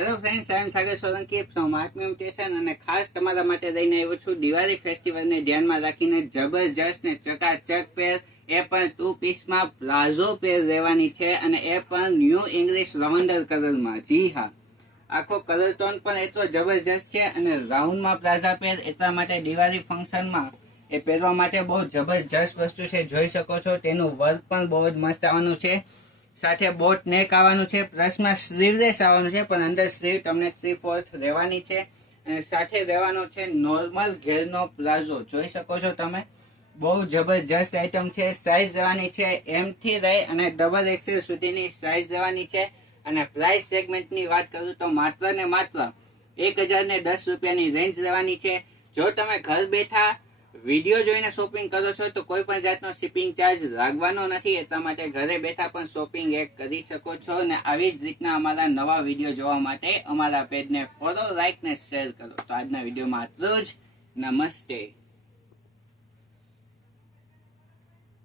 Hello friends, I am Sagar Solanki from art mutation અને ખાસ તમારા માટે લઈને આવ્યો છું દિવાળી ફેસ્ટિવલને ધ્યાનમાં રાખીને જબરજસ્ત ને ચકાચક પેર, એ પણ 2 પીસમાં પ્લાઝો પેર રહેવાની છે અને એ પણ ન્યૂ ઇંગ્લિશ લવંડર કલરમાં. જી હા, આખો કલર ટોન પણ એટલો જબરજસ્ત છે અને રાઉન્ડમાં પ્લાઝા પેર એટલા માટે દિવાળી ફંક્શનમાં એ પહેરવા માટે બહુ જબરજસ્ત વસ્તુ છે. જોઈ શકો છો તેનું વર્ક પણ બહુ જ મસ્ત આવવાનું છે. સાથે બોટ નેક આવવાનું છે, પ્લસમાં સ્લીવલેસ આવવાનું છે, પણ અંદર સ્લીવ તમને 3/4 રહેવાની છે અને સાથે રહેવાનો છે નોર્મલ ઘેરનો પ્લાઝો. જોઈ શકો છો તમે, બહુ જબરજસ્ત આઈટમ છે. સાઇઝ રહેવાની છે M થી લઈ અને XXL સુધીની સાઇઝ રહેવાની છે. અને પ્રાઇસ સેગમેન્ટની વાત કરું તો માત્ર ને માત્ર 1010 રૂપિયાની રેન્જ રહેવાની છે. જો તમે ઘર બેઠા વિડીયો જોઈને શોપિંગ કરો છો તો કોઈ પણ જાતનો શિપિંગ ચાર્જ લાગવાનો નથી. એટલા માટે ઘરે બેઠા પણ શોપિંગ કરી શકો છો. અને આવી જ રીતના અમારા નવા વિડીયો જોવા માટે અમારા પેજને ફોલો, લાઈક ને શેર કરો. તો આજના વિડીયોમાં આટલું જ. નમસ્તે.